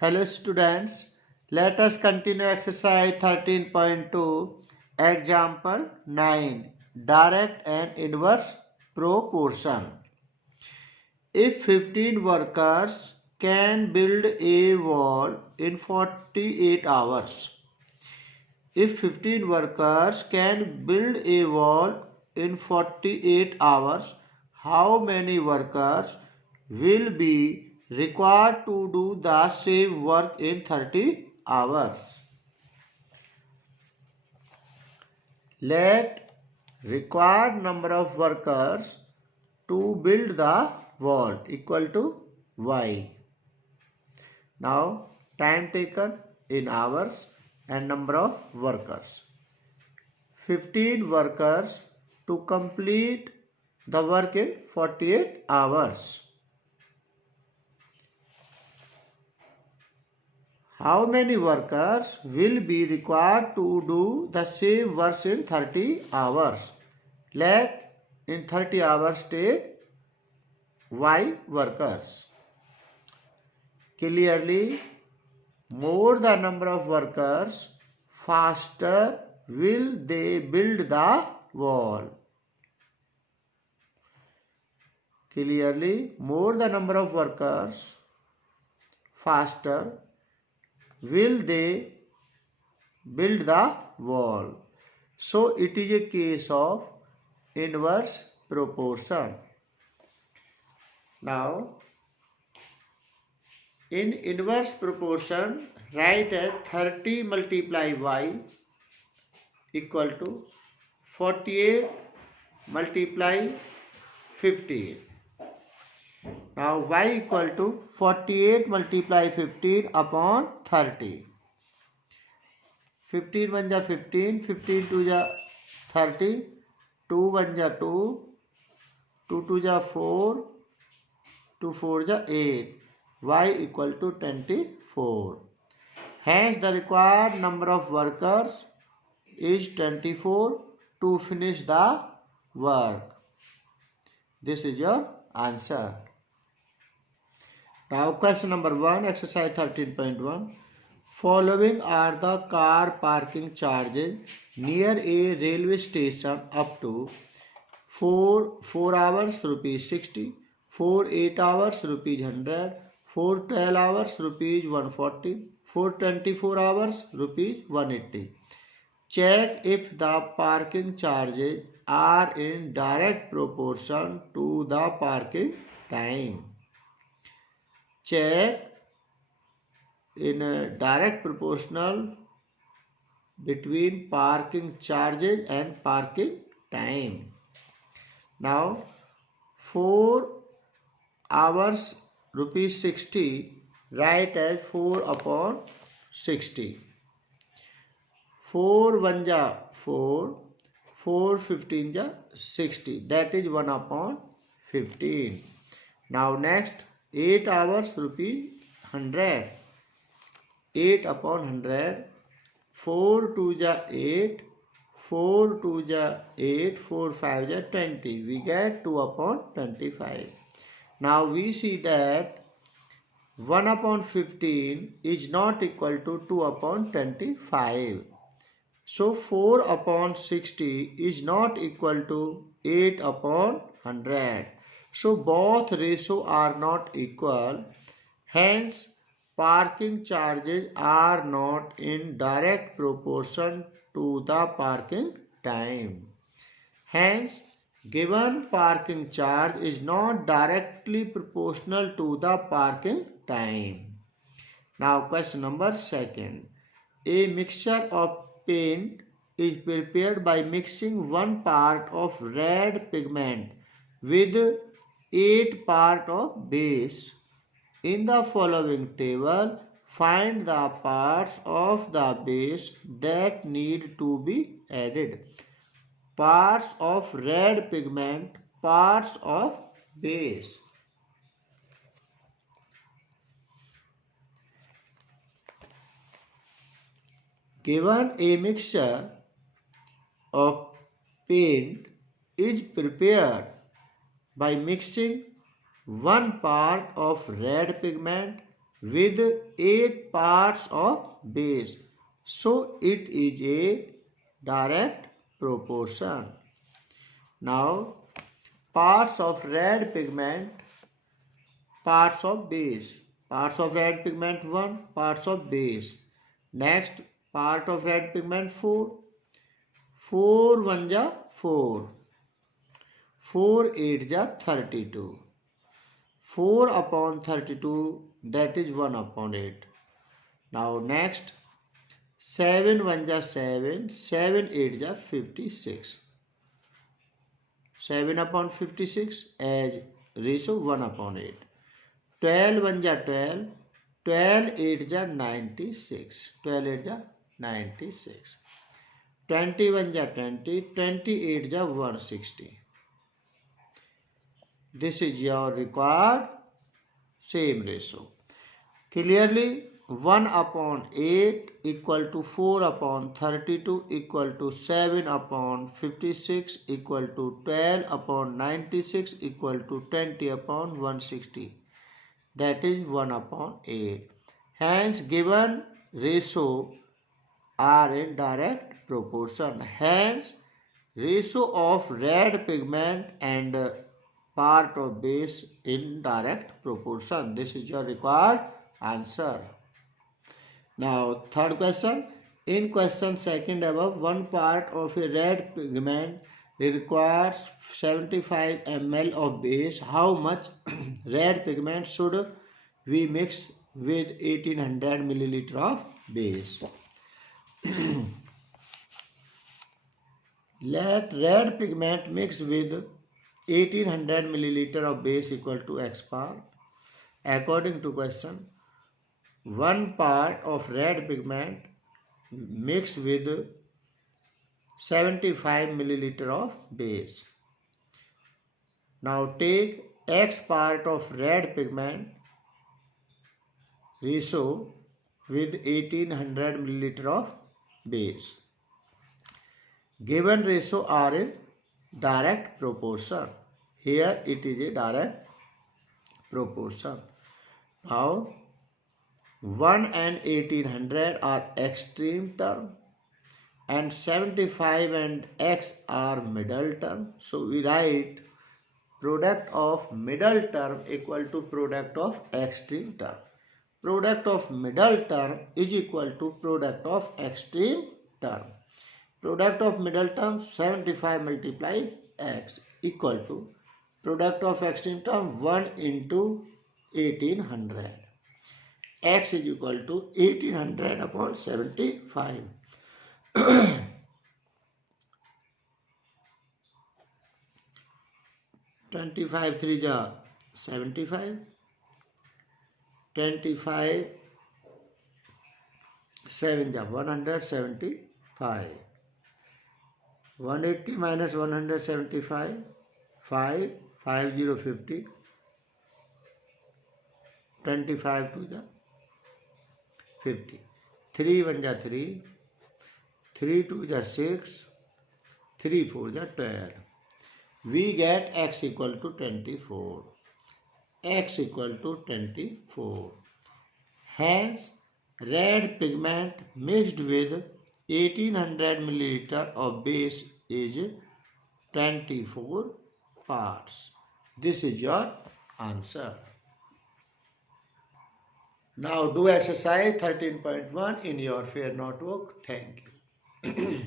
Hello students, let us continue exercise 13.2, example 9, direct and inverse proportion. If 15 workers can build a wall in 48 hours, if 15 workers can build a wall in 48 hours, how many workers will be required to do the same work in 30 hours? Let required number of workers to build the wall equal to y. Now time taken in hours and number of workers. 15 workers to complete the work in 48 hours. How many workers will be required to do the same work in 30 hours? Let in 30 hours take y workers. Clearly, more the number of workers, faster will they build the wall. Clearly, more the number of workers, faster will they build the wall. So it is a case of inverse proportion. Now, in inverse proportion, write as 30 multiply y equal to 48 multiply 15. Now y equal to 48 multiply 15 upon 30. 15 1 ja 15, 15 2 ja 30, 2 1 ja 2, 2 2 ja 4, 2 4 ja 8. Y equal to 24. Hence the required number of workers is 24 to finish the work. This is your answer. Now question number 1, exercise 13.1. Following are the car parking charges near a railway station up to 4 hours rupees 60, 8 hours rupees 100, 12 hours rupees 140, 24 hours rupees 180. Check if the parking charges are in direct proportion to the parking time. Check in a direct proportional between parking charges and parking time. Now 4 hours rupees 60, write as 4 upon 60. 4 1 ja 4, 4 15 ja 60, that is 1 upon 15. Now next 8 hours rupees 100, 8 upon 100, 4 2 ja 8, 4 2 ja 8, 4 5 ja 20, we get 2 upon 25. Now we see that 1 upon 15 is not equal to 2 upon 25. So 4 upon 60 is not equal to 8 upon 100. So both ratios are not equal. Hence, parking charges are not in direct proportion to the parking time. Hence, given parking charge is not directly proportional to the parking time. Now question number 2. A mixture of paint is prepared by mixing 1 part of red pigment with 8 part of base. In the following table, find the parts of the base that need to be added. Parts of red pigment, parts of base. Given a mixture of paint is prepared by mixing 1 part of red pigment with 8 parts of base. So it is a direct proportion. Now parts of red pigment, parts of base. Parts of red pigment 1, parts of base. Next part of red pigment 4. 4 1 ja 4. 4 8 ja 32. 4 upon 32, that is 1 upon 8. Now next 7 1 ja 7, 7 8 ja 56. 7 upon 56 as ratio 1 upon 8. 12 1 ja 12, 12 8 ja 96. 12 8 ja 96. 21 ja 20, 28 ja 160. This is your required same ratio. Clearly 1 upon 8 equal to 4 upon 32 equal to 7 upon 56 equal to 12 upon 96 equal to 20 upon 160. That is 1 upon 8. Hence given ratio are in direct proportion. Hence ratio of red pigment and part of base in direct proportion. This is your required answer. Now third question. In question second above, one part of a red pigment requires 75 ml of base. How much red pigment should we mix with 1800 milliliter of base? Let red pigment mix with 1800 milliliter of base equal to X part. According to question, one part of red pigment mixed with 75 milliliter of base. Now take X part of red pigment ratio with 1800 milliliter of base. Given ratio are in direct proportion. Here it is a direct proportion. Now 1 and 1800 are extreme term and 75 and X are middle term. So we write product of middle term equal to product of extreme term. Product of middle term is equal to product of extreme term. Product of middle term 75 multiply X equal to product of extreme term 1 into 1800. X is equal to 1800 upon 75. 25 3 ja 75. 25 7 ja 175. 180 minus 175. 5 5 0 50. 25 2 ja 50. 3 1 ja 3. 3 2 ja 6. 3 4 ja 12. We get X equal to 24. X equal to 24. Hence, red pigment mixed with 1800 milliliter of base is 24 parts. This is your answer. Now do exercise 13.1 in your fair notebook. Thank you.